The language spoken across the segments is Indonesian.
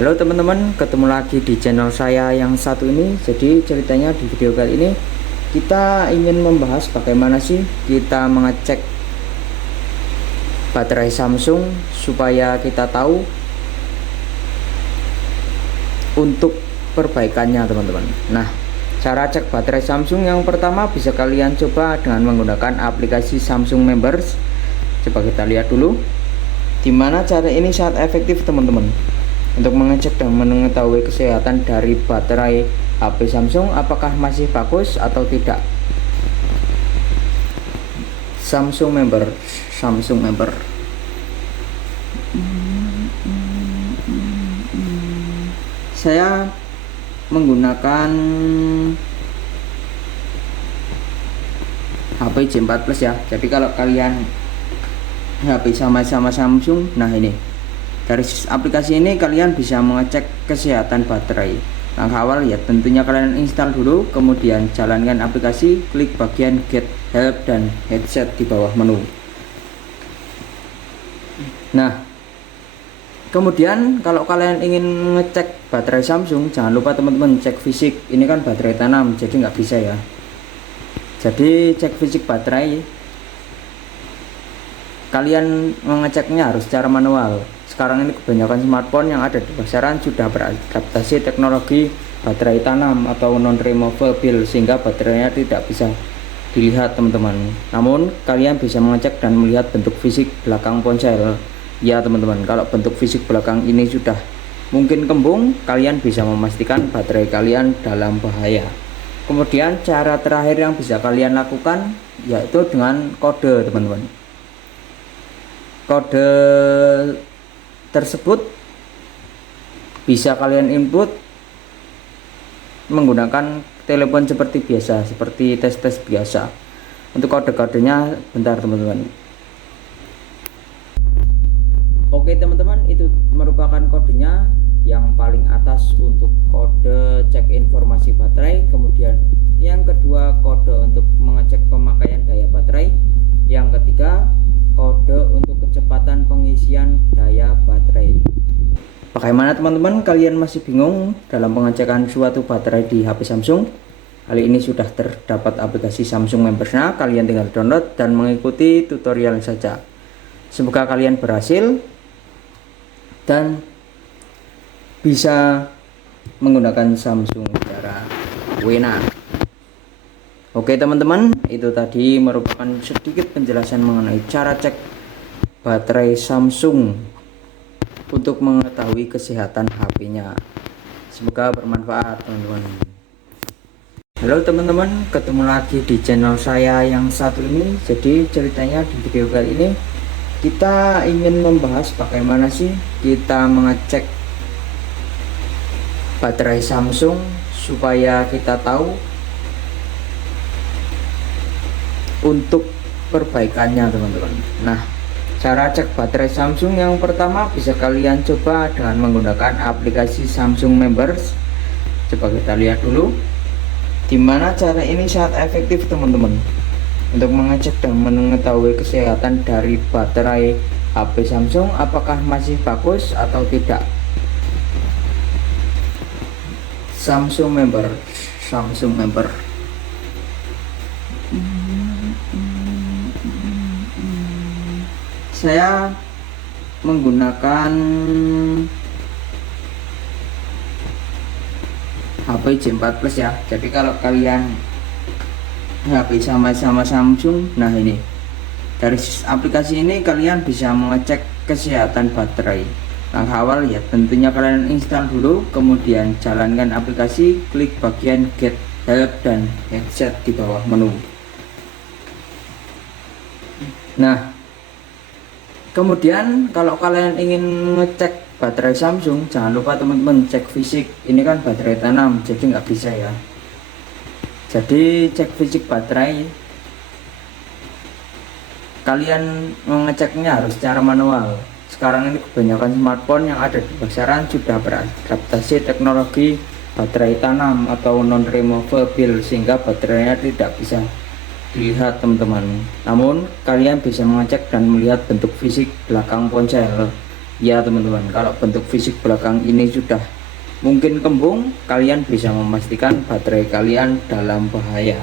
Halo teman-teman, ketemu lagi di channel saya yang satu ini. Jadi ceritanya di video kali ini kita ingin membahas bagaimana sih kita mengecek baterai Samsung supaya kita tahu untuk perbaikannya teman-teman. Nah, cara cek baterai Samsung yang pertama bisa kalian coba dengan menggunakan aplikasi Samsung Members. Coba kita lihat dulu dimana cara ini sangat efektif teman-teman untuk mengecek dan mengetahui kesehatan dari baterai HP Samsung apakah masih bagus atau tidak. Samsung Member. Saya menggunakan HP J4 Plus ya. Jadi kalau kalian HP sama-sama Samsung, nah ini dari aplikasi ini kalian bisa mengecek kesehatan baterai. Langkah awal ya tentunya kalian install dulu, kemudian jalankan aplikasi, klik bagian Get Help dan Headset di bawah menu. Nah, kemudian kalau kalian ingin ngecek baterai Samsung, jangan lupa teman-teman cek fisik. Ini kan baterai tanam, jadi nggak bisa ya. Jadi cek fisik baterai kalian mengeceknya harus secara manual. Sekarang ini kebanyakan smartphone yang ada di pasaran sudah beradaptasi teknologi baterai tanam atau non removable sehingga baterainya tidak bisa dilihat teman-teman. Namun kalian bisa mengecek dan melihat bentuk fisik belakang ponsel. Ya teman-teman, kalau bentuk fisik belakang ini sudah mungkin kembung, kalian bisa memastikan baterai kalian dalam bahaya. Kemudian cara terakhir yang bisa kalian lakukan yaitu dengan kode teman-teman. Kode tersebut bisa kalian input menggunakan telepon seperti biasa, seperti tes-tes biasa. Untuk kode-kodenya bentar teman-teman. Oke teman-teman, itu merupakan kodenya. Yang paling atas untuk kode cek informasi baterai, kemudian yang kedua kode untuk mengecek pemakaian daya baterai, yang ketiga kode untuk kecepatan pengisian daya baterai. Bagaimana teman-teman, kalian masih bingung dalam pengecekan suatu baterai di HP Samsung? Kali ini sudah terdapat aplikasi Samsung Members. Nah, kalian tinggal download dan mengikuti tutorial saja. Semoga kalian berhasil dan bisa menggunakan Samsung secara enak. Oke teman-teman, itu tadi merupakan sedikit penjelasan mengenai cara cek baterai Samsung untuk mengetahui kesehatan HP-nya. Semoga bermanfaat teman-teman. Halo teman-teman, ketemu lagi di channel saya yang satu ini. Jadi ceritanya di video kali ini kita ingin membahas bagaimana sih kita mengecek baterai Samsung supaya kita tahu untuk perbaikannya teman-teman. Nah, cara cek baterai Samsung yang pertama bisa kalian coba dengan menggunakan aplikasi Samsung Members. Coba kita lihat dulu dimana cara ini sangat efektif teman-teman untuk mengecek dan mengetahui kesehatan dari baterai HP Samsung apakah masih bagus atau tidak. Samsung Member. Saya menggunakan HP J4 Plus ya. Jadi kalau kalian HP sama-sama Samsung, nah ini dari aplikasi ini kalian bisa mengecek kesehatan baterai. Langkah awal ya tentunya kalian install dulu, kemudian jalankan aplikasi, klik bagian Get Help dan Headset di bawah menu. Nah, kemudian kalau kalian ingin ngecek baterai Samsung, jangan lupa teman-teman cek fisik. Ini kan baterai tanam, jadi nggak bisa ya. Jadi cek fisik baterai kalian mengeceknya harus secara manual. Sekarang ini kebanyakan smartphone yang ada di pasaran sudah beradaptasi teknologi baterai tanam atau non removable sehingga baterainya tidak bisa dilihat teman-teman. Namun kalian bisa mengecek dan melihat bentuk fisik belakang ponsel. Ya teman-teman, kalau bentuk fisik belakang ini sudah mungkin kembung, kalian bisa memastikan baterai kalian dalam bahaya.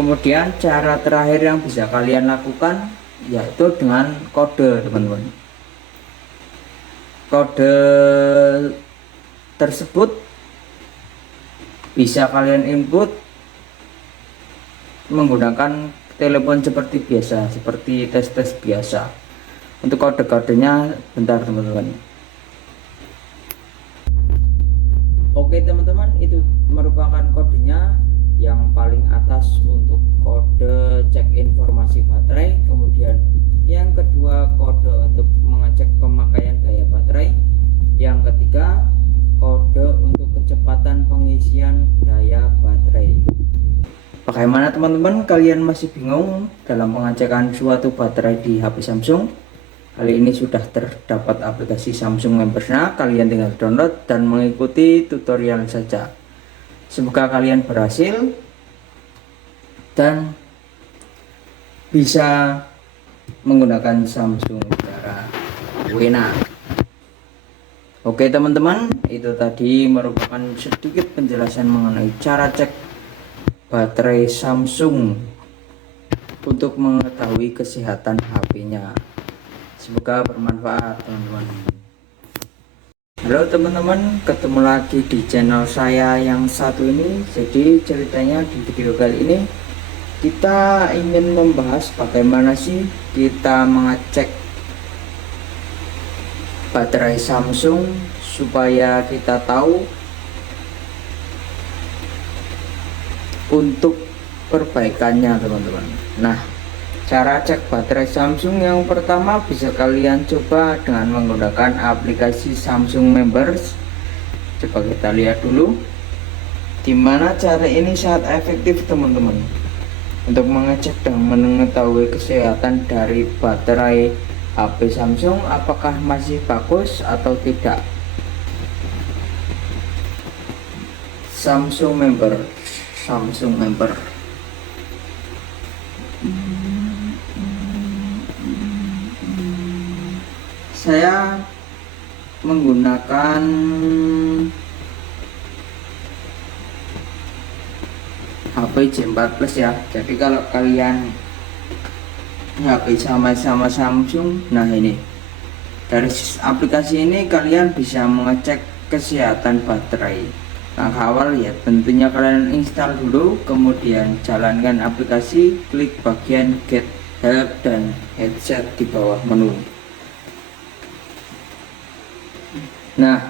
Kemudian cara terakhir yang bisa kalian lakukan yaitu dengan kode teman-teman. Kode tersebut bisa kalian input menggunakan telepon seperti biasa, seperti tes-tes biasa. Untuk kode-kodenya bentar teman-teman. Oke teman-teman, itu merupakan kodenya. Yang paling atas untuk kode cek informasi baterai, kemudian yang kedua kode untuk mengecek pemakaian daya baterai, yang ketiga kode untuk kecepatan pengisian daya baterai. Bagaimana teman-teman, kalian masih bingung dalam pengecekan suatu baterai di HP Samsung? Kali ini sudah terdapat aplikasi Samsung Members-nya, kalian tinggal download dan mengikuti tutorial saja. Semoga kalian berhasil dan bisa menggunakan Samsung secara enak. Oke teman-teman, itu tadi merupakan sedikit penjelasan mengenai cara cek baterai Samsung untuk mengetahui kesehatan HP-nya. Semoga bermanfaat teman-teman. Halo teman-teman, ketemu lagi di channel saya yang satu ini. Jadi ceritanya di video kali ini kita ingin membahas bagaimana sih kita mengecek baterai Samsung supaya kita tahu untuk perbaikannya teman-teman. Nah, cara cek baterai Samsung yang pertama bisa kalian coba dengan menggunakan aplikasi Samsung Members. Coba kita lihat dulu dimana cara ini sangat efektif teman-teman untuk mengecek dan mengetahui kesehatan dari baterai HP Samsung apakah masih bagus atau tidak. Samsung Member. Saya menggunakan HP J4 Plus ya. Jadi kalau kalian HP sama-sama Samsung, nah ini dari aplikasi ini kalian bisa mengecek kesehatan baterai. Langkah awal ya tentunya kalian install dulu, kemudian jalankan aplikasi, klik bagian Get Help dan Headset di bawah menu. Nah,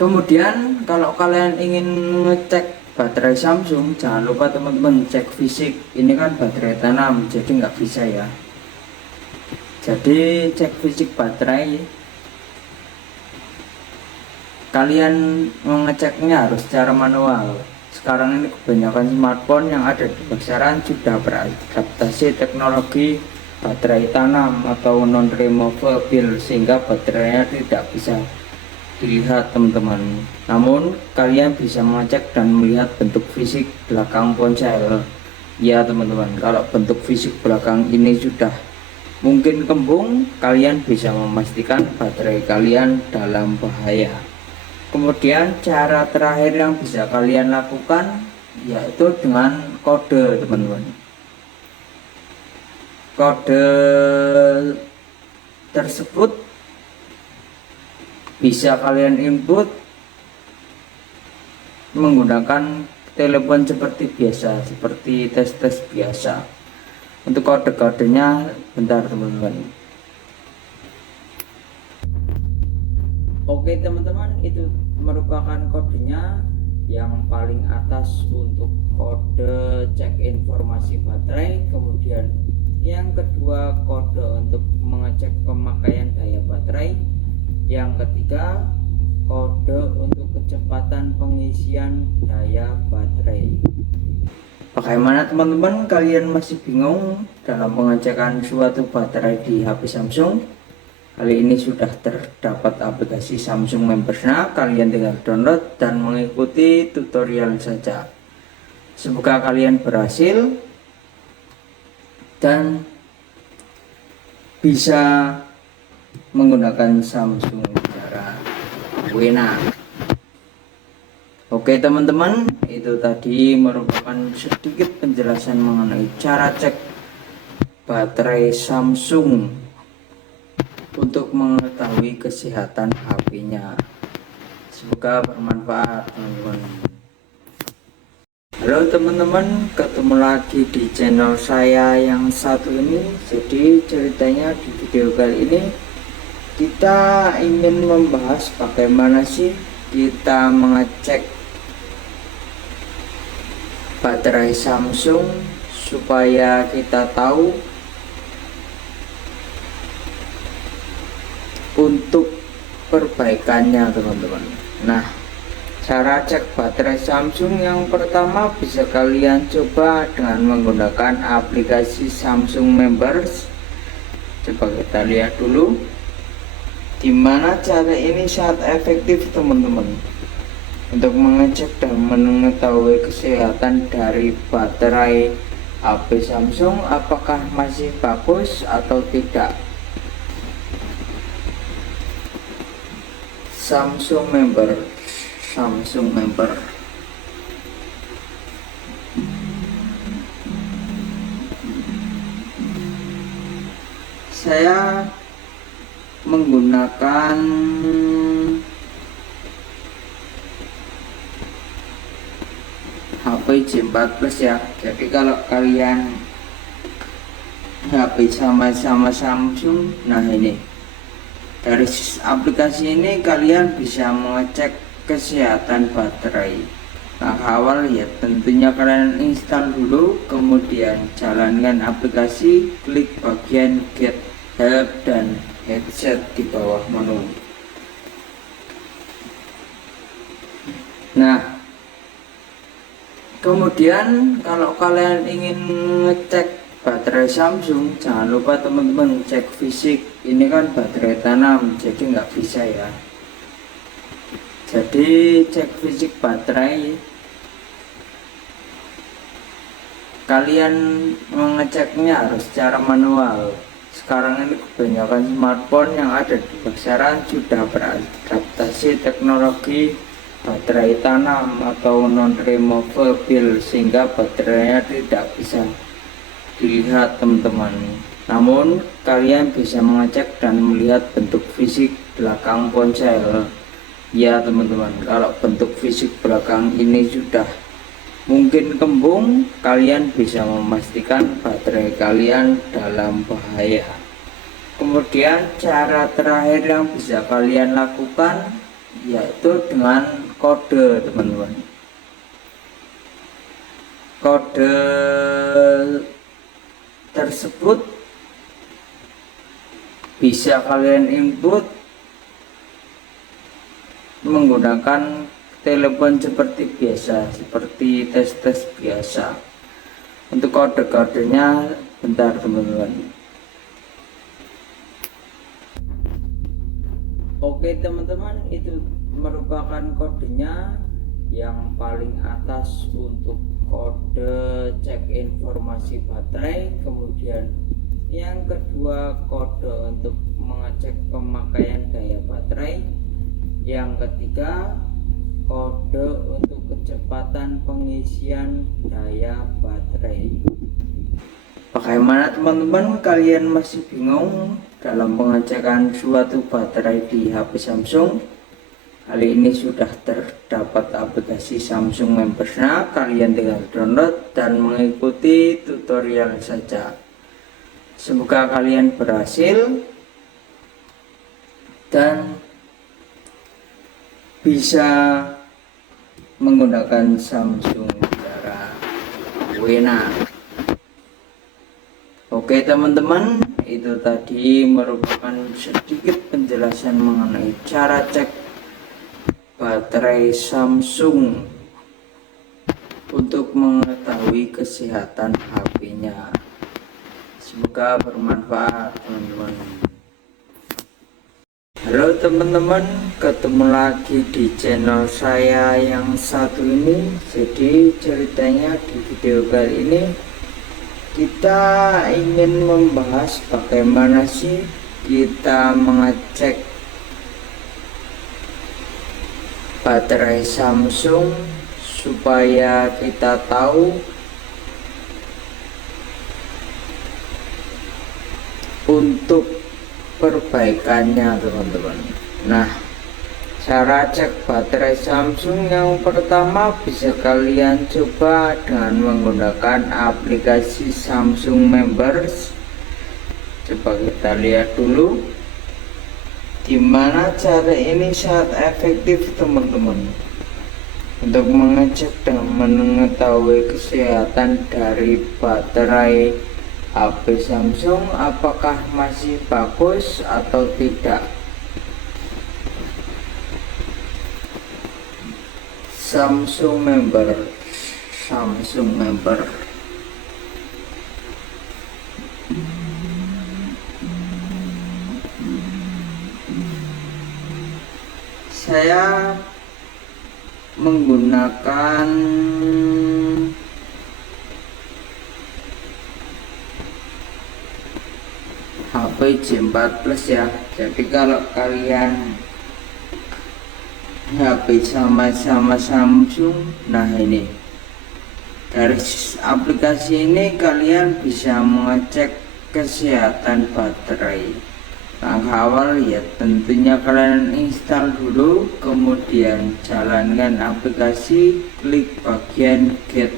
kemudian kalau kalian ingin ngecek baterai Samsung, jangan lupa teman-teman cek fisik. Ini kan baterai tanam, jadi nggak bisa ya. Jadi cek fisik baterai, kalian mengeceknya harus secara manual. Sekarang ini kebanyakan smartphone yang ada di pasaran sudah beradaptasi teknologi baterai tanam atau non removable sehingga baterainya tidak bisa dilihat teman-teman. Namun kalian bisa mengecek dan melihat bentuk fisik belakang ponsel. Ya teman-teman, kalau bentuk fisik belakang ini sudah mungkin kembung, kalian bisa memastikan baterai kalian dalam bahaya. Kemudian cara terakhir yang bisa kalian lakukan yaitu dengan kode teman-teman. Kode tersebut bisa kalian input menggunakan telepon seperti biasa, seperti tes-tes biasa. Untuk kode-kodenya bentar teman-teman. Oke teman-teman, itu merupakan kodenya. Yang paling atas untuk kode cek informasi baterai, kemudian yang kedua kode untuk mengecek pemakaian daya baterai, yang ketiga kode untuk kecepatan pengisian daya baterai. Bagaimana teman-teman, kalian masih bingung dalam pengecekan suatu baterai di HP Samsung? Kali ini sudah terdapat aplikasi Samsung Members-nya, kalian tinggal download dan mengikuti tutorial saja. Semoga kalian berhasil dan bisa menggunakan Samsung secara WNA. Oke teman-teman, itu tadi merupakan sedikit penjelasan mengenai cara cek baterai Samsung untuk mengetahui kesehatan HP-nya. Semoga bermanfaat teman-teman. Halo teman-teman, ketemu lagi di channel saya yang satu ini. Jadi ceritanya di video kali ini kita ingin membahas bagaimana sih kita mengecek baterai Samsung supaya kita tahu untuk perbaikannya teman-teman. Nah, cara cek baterai Samsung yang pertama bisa kalian coba dengan menggunakan aplikasi Samsung Members. Coba kita lihat dulu dimana cara ini sangat efektif teman-teman untuk mengecek dan mengetahui kesehatan dari baterai HP Samsung apakah masih bagus atau tidak. Samsung Member. Saya menggunakan HP J4 Plus ya. Jadi kalau kalian HP sama-sama Samsung, nah ini dari aplikasi ini kalian bisa mengecek kesehatan baterai. Nah, awal ya tentunya kalian install dulu, kemudian jalankan aplikasi, klik bagian Get Help dan Headset di bawah menu. Nah, kemudian kalau kalian ingin ngecek baterai Samsung, jangan lupa teman-teman cek fisik. Ini kan baterai tanam, jadi nggak bisa ya. Jadi cek fisik baterai, kalian mengeceknya harus secara manual. Sekarang ini kebanyakan smartphone yang ada di pasaran sudah beradaptasi teknologi baterai tanam atau non-removable, sehingga baterainya tidak bisa dilihat teman-teman. Namun kalian bisa mengecek dan melihat bentuk fisik belakang ponsel ya teman-teman. Kalau bentuk fisik belakang ini sudah mungkin kembung, kalian bisa memastikan baterai kalian dalam bahaya. Kemudian cara terakhir yang bisa kalian lakukan yaitu dengan kode teman-teman. Kode tersebut bisa kalian input menggunakan telepon seperti biasa, seperti tes biasa. Untuk kode-kodenya bentar teman-teman. Oke teman-teman, itu merupakan kodenya. Yang paling atas untuk kode cek informasi baterai, kemudian yang kedua kode untuk mengecek pemakaian daya baterai, yang ketiga kode untuk kecepatan pengisian daya baterai. Bagaimana teman-teman, kalian masih bingung dalam pengecekan suatu baterai di HP Samsung? Kali ini sudah terdapat aplikasi Samsung Members. Nah, kalian tinggal download dan mengikuti tutorial saja. Semoga kalian berhasil dan bisa menggunakan Samsung secara WNA. Oke teman-teman, itu tadi merupakan sedikit penjelasan mengenai cara cek baterai Samsung untuk mengetahui kesehatan HP-nya. Semoga bermanfaat teman-teman. Halo teman-teman, ketemu lagi di channel saya yang satu ini. Jadi ceritanya di video kali ini kita ingin membahas bagaimana sih kita mengecek baterai Samsung supaya kita tahu untuk perbaikannya, teman-teman. Nah, cara cek baterai Samsung yang pertama bisa kalian coba dengan menggunakan aplikasi Samsung Members. Coba kita lihat dulu gimana cara ini sangat efektif, teman-teman, untuk mengecek dan mengetahui kesehatan dari baterai HP Samsung apakah masih bagus atau tidak. Samsung Member. Saya menggunakan HP J4 Plus ya. Jadi kalau kalian HP sama-sama Samsung, nah ini dari aplikasi ini kalian bisa mengecek kesehatan baterai. Langkah awal ya tentunya kalian install dulu, kemudian jalankan aplikasi, klik bagian Get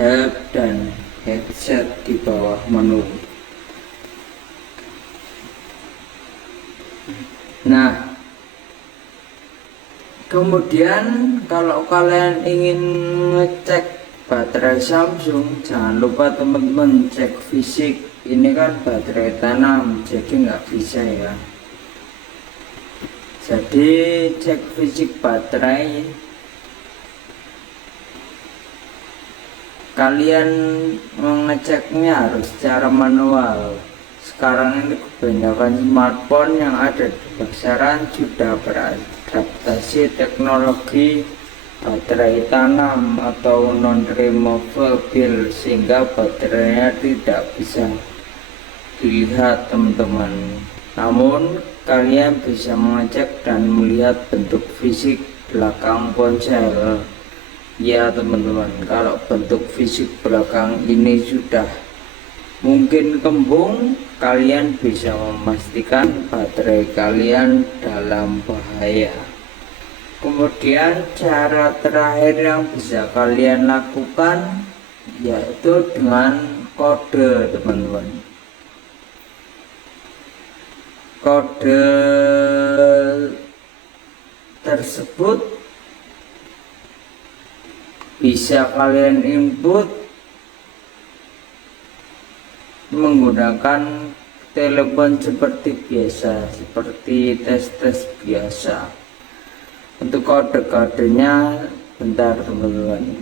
Help dan Headset di bawah menu. Nah, kemudian kalau kalian ingin ngecek baterai Samsung, jangan lupa teman-teman cek fisik. Ini kan baterai tanam, jadi nggak bisa ya. Jadi cek fisik baterai, kalian mengeceknya harus secara manual. Sekarang ini kebanyakan smartphone yang ada di pasaran sudah beradaptasi teknologi baterai tanam atau non removable, sehingga baterainya tidak bisa dilihat, teman-teman. Namun kalian bisa mengecek dan melihat bentuk fisik belakang ponsel ya, teman-teman. Kalau bentuk fisik belakang ini sudah mungkin kembung, kalian bisa memastikan baterai kalian dalam bahaya. Kemudian cara terakhir yang bisa kalian lakukan yaitu dengan kode, teman-teman. Kode tersebut bisa kalian input menggunakan telepon seperti biasa, seperti tes-tes biasa. Untuk kode-kodenya bentar, teman-teman.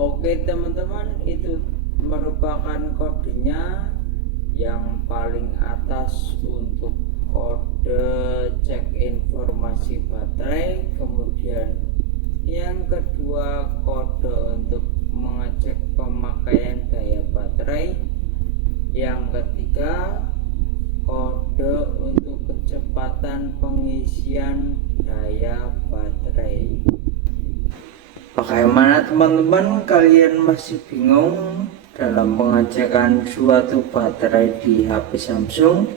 Oke, teman-teman, itu merupakan kodenya yang paling atas untuk kode cek informasi baterai. Kemudian yang kedua kode untuk mengecek pemakaian daya baterai. Yang ketiga kode untuk kecepatan pengisian daya baterai. Bagaimana, teman-teman, kalian masih bingung dalam pengecekan suatu baterai di HP Samsung?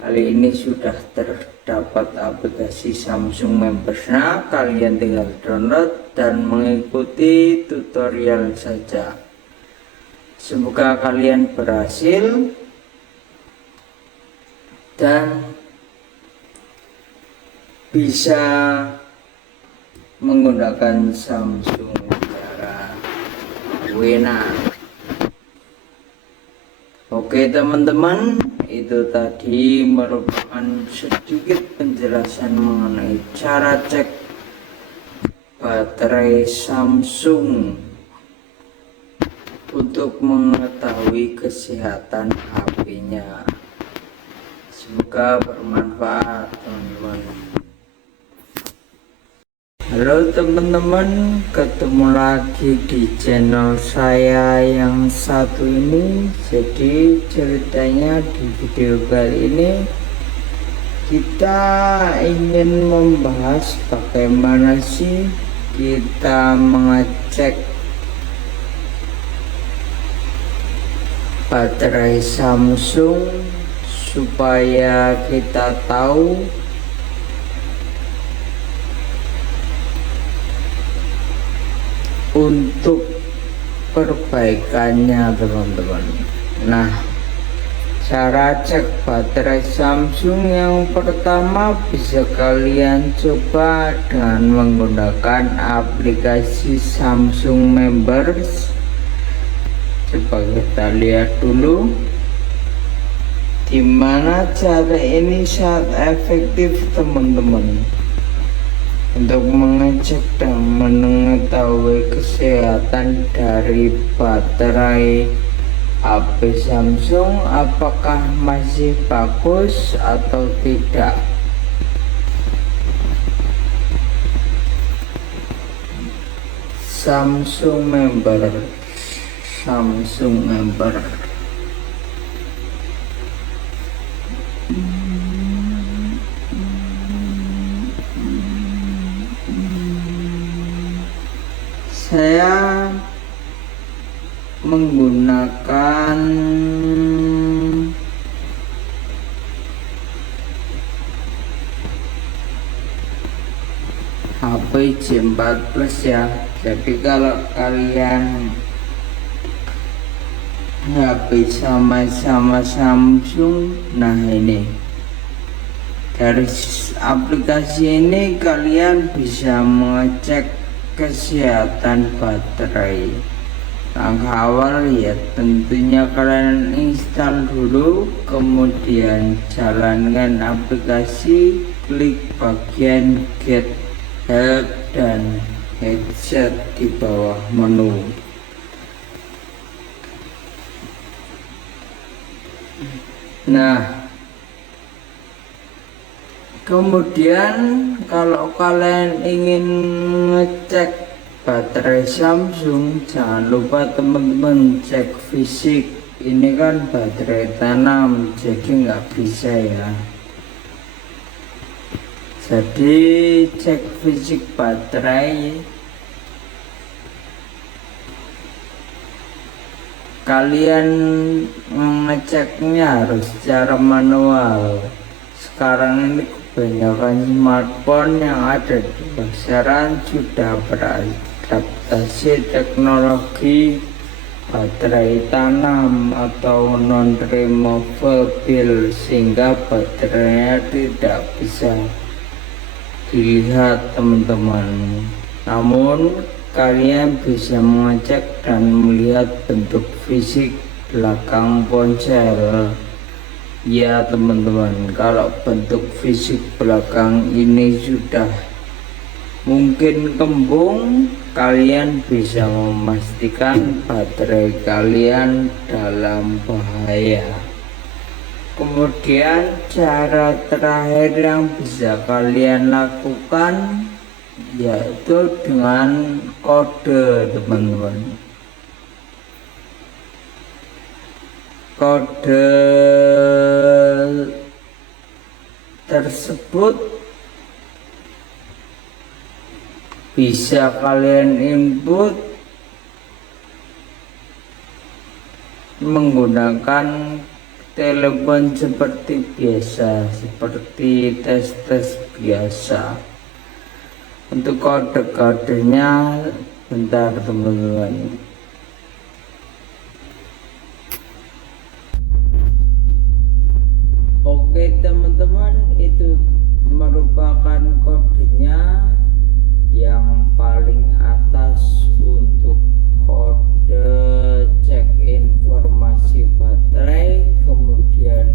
Kali ini sudah terdapat aplikasi Samsung Members. Nah, kalian tinggal download dan mengikuti tutorial saja. Semoga kalian berhasil dan bisa menggunakan Samsung secara enak. Oke, teman-teman, itu tadi merupakan sedikit penjelasan mengenai cara cek baterai Samsung untuk mengetahui kesehatan HP-nya. Semoga bermanfaat, teman-teman. Halo teman-teman, ketemu lagi di channel saya yang satu ini. Jadi ceritanya di video kali ini kita ingin membahas bagaimana sih kita mengecek baterai Samsung supaya kita tahu untuk perbaikannya teman-teman. Nah, cara cek baterai Samsung yang pertama bisa kalian coba dengan menggunakan aplikasi Samsung Members. Coba kita lihat dulu dimana cara ini sangat efektif teman-teman untuk mengecek dan mengetahui kesehatan dari baterai HP Samsung apakah masih bagus atau tidak. Samsung Member. Saya menggunakan HP J4 Plus ya. Jadi kalau kalian HP sama-sama Samsung, nah ini dari aplikasi ini kalian bisa mengecek kesehatan baterai. Langkah awal ya tentunya kalian install dulu, kemudian jalankan aplikasi, klik bagian get help dan headset di bawah menu. Nah, kemudian kalau kalian ingin ngecek baterai Samsung, jangan lupa teman-teman cek fisik. Ini kan baterai tanam, jadi nggak bisa ya. Jadi cek fisik baterai, kalian mengeceknya harus secara manual. Sekarang ini kebanyakan smartphone yang ada di pasaran sudah beradaptasi teknologi baterai tanam atau non removable, sehingga baterainya tidak bisa dilihat teman-teman. Namun kalian bisa mengecek dan melihat bentuk fisik belakang ponsel. Ya teman-teman, kalau bentuk fisik belakang ini sudah mungkin kembung, kalian bisa memastikan baterai kalian dalam bahaya. Kemudian cara terakhir yang bisa kalian lakukan yaitu dengan kode teman-teman. Kode tersebut bisa kalian input menggunakan telepon seperti biasa, seperti tes-tes biasa. Untuk kode-kodenya bentar teman-teman. Oke teman-teman, itu merupakan kodenya yang paling atas untuk kode cek informasi baterai. Kemudian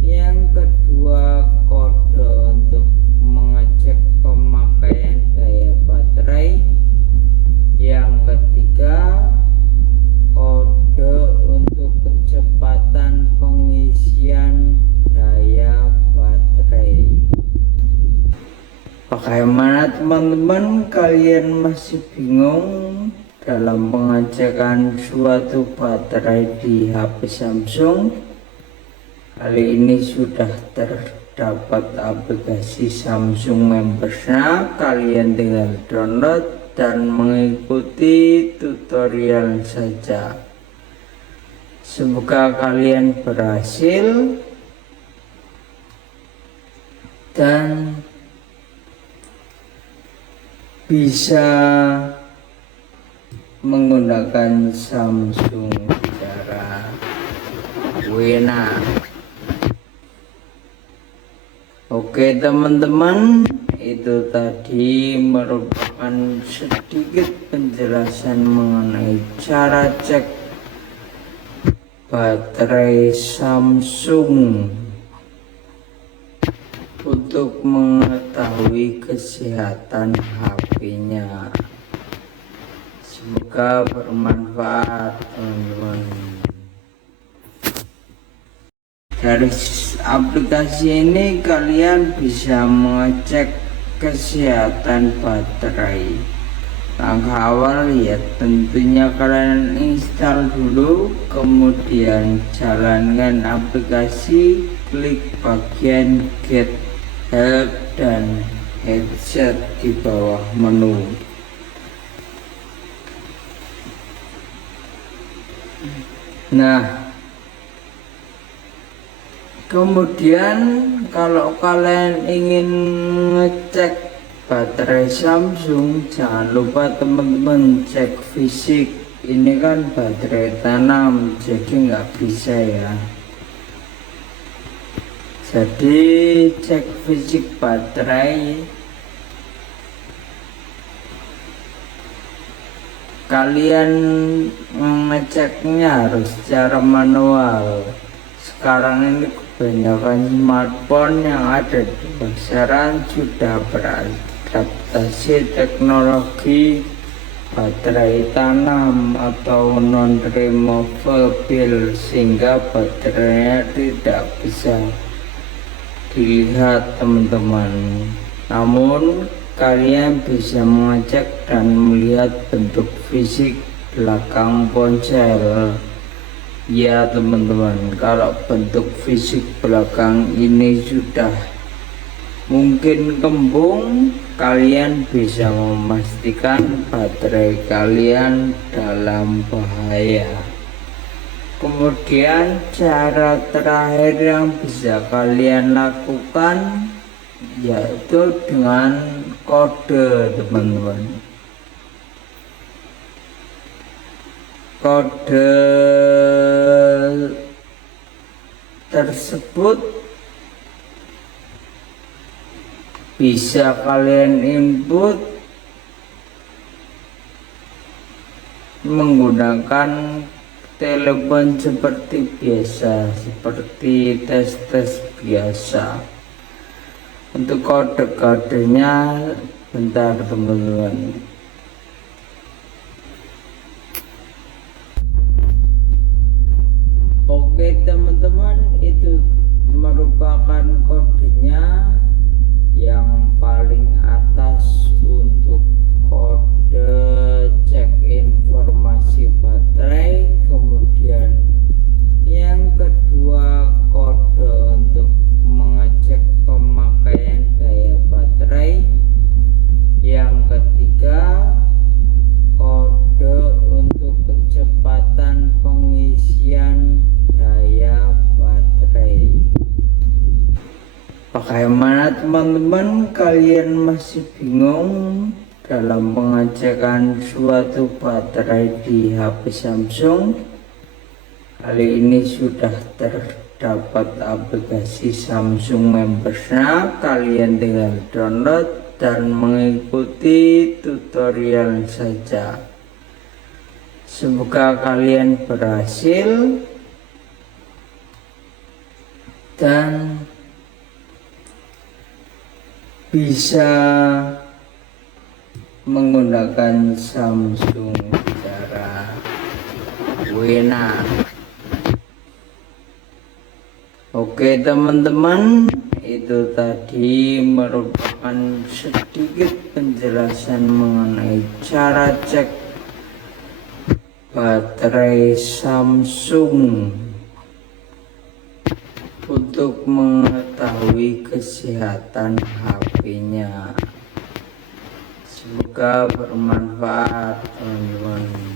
yang kedua kode untuk mengecek pemakaian daya baterai. Yang ketiga Bagaimana teman-teman, kalian masih bingung dalam pengecekan suatu baterai di HP Samsung? Kali ini sudah terdapat aplikasi Samsung Members-nya. Kalian tinggal download dan mengikuti tutorial saja. Semoga kalian berhasil dan bisa menggunakan Samsung secara enak. Oke teman-teman, itu tadi merupakan sedikit penjelasan mengenai cara cek baterai Samsung untuk mengetahui kesehatan HP-nya. Semoga bermanfaat teman-teman. Dari aplikasi ini kalian bisa mengecek kesehatan baterai. Langkah awal ya tentunya kalian install dulu, kemudian jalankan aplikasi, klik bagian get help dan headset di bawah menu. Nah, kemudian kalau kalian ingin ngecek baterai Samsung, jangan lupa teman-teman cek fisik. Ini kan baterai tanam, jadi nggak bisa ya. Jadi cek fisik baterai, kalian mengeceknya harus secara manual. Sekarang ini kebanyakan smartphone yang ada di pasaran sudah beradaptasi teknologi baterai tanam atau non removable, sehingga baterainya tidak bisa dilihat teman-teman. Namun kalian bisa mengecek dan melihat bentuk fisik belakang ponsel. Ya teman-teman, kalau bentuk fisik belakang ini sudah mungkin kembung, kalian bisa memastikan baterai kalian dalam bahaya. Kemudian cara terakhir yang bisa kalian lakukan yaitu dengan kode teman-teman. Kode tersebut bisa kalian input menggunakan telepon seperti biasa, seperti tes-tes biasa. Untuk kode-kodenya bentar teman-teman. Oke teman-teman, itu merupakan kodenya. Yang paling atas untuk kode cek informasi baterai, kemudian yang kedua kode untuk mengecek pemakaian daya baterai, yang ketiga kode untuk kecepatan pengisian daya baterai. Bagaimana teman-teman, kalian masih bingung dalam pengecekan suatu baterai di HP Samsung? Kali ini sudah terdapat aplikasi Samsung Members-nya. Kalian tinggal download dan mengikuti tutorial saja. Semoga kalian berhasil dan bisa menggunakan Samsung secara enak. Oke teman-teman, itu tadi merupakan sedikit penjelasan mengenai cara cek baterai Samsung untuk mengetahui kesehatan HP-nya. Semoga bermanfaat, teman-teman.